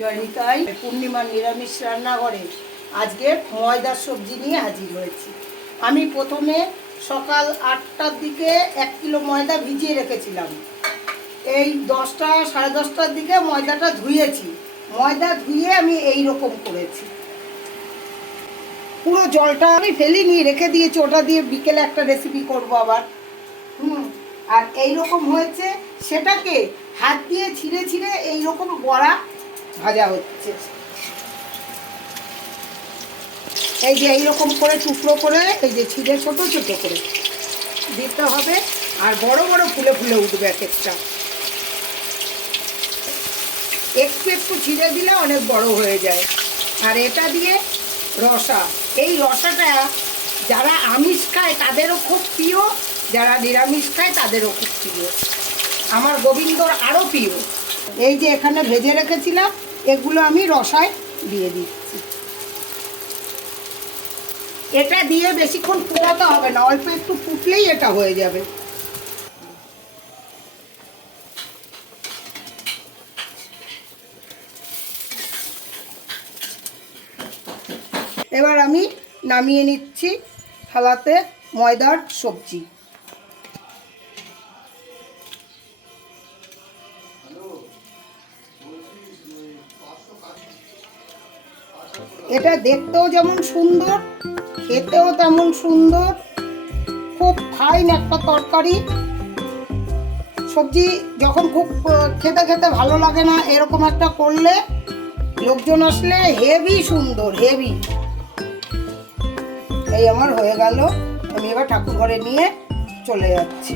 জয়নিতাই পূর্ণিমার নিরামিষ রান্নাঘরে আজকে ময়দার সবজি নিয়ে হাজির হয়েছি। আমি প্রথমে সকাল আটটার দিকে এক কিলো ময়দা ভিজিয়ে রেখেছিলাম। এই দশটা, সাড়ে দশটার দিকে ময়দাটা ধুয়েছি। ময়দা ধুয়ে আমি এই রকম করেছি। পুরো জলটা আমি ফেলিনি রেখে দিয়েছি। ওটা দিয়ে বিকেলে একটা রেসিপি করব আবার। হুম, আর এই রকম হয়েছে সেটাকে হাত দিয়ে ছিঁড়ে ছিঁড়ে এই রকম ভাজা হচ্ছে। এই যে এইরকম করে টুকরো করে, এই যে ছিঁড়ে ছোট ছোট করে দিতে হবে, আর বড় বড় ফুলে ফুলে উঠবে এক একটা। একটু একটু ছিঁড়ে দিলে অনেক বড় হয়ে যায়। আর এটা দিয়ে রসা। এই রসাটা যারা আমিষ খায় তাদেরও খুব প্রিয়, যারা নিরামিষ খায় তাদেরও খুব প্রিয়। আমার গোবিন্দর আরও প্রিয়। এই যে এখানে ভেজে রেখেছিলাম এগুলো আমি রসায় দিয়ে দিচ্ছি। এটা দিয়ে বেশিক্ষণ ফুটাতে হবে না, অল্প একটু ফুটলেই এটা হয়ে যাবে। এবার আমি নামিয়ে নিচ্ছি থালাতে ময়দার সবজি। এটা দেখতেও যেমন সুন্দর, খেতেও তেমন সুন্দর, খুব ফাইন একটা তরকারি। সবজি যখন খুব খেতে খেতে ভালো লাগে না, এরকম একটা করলে লোকজন আসলে হেভি সুন্দর হেভি এই আমার হয়ে গেল। আমি এবার ঠাকুর ঘরে নিয়ে চলে যাচ্ছি।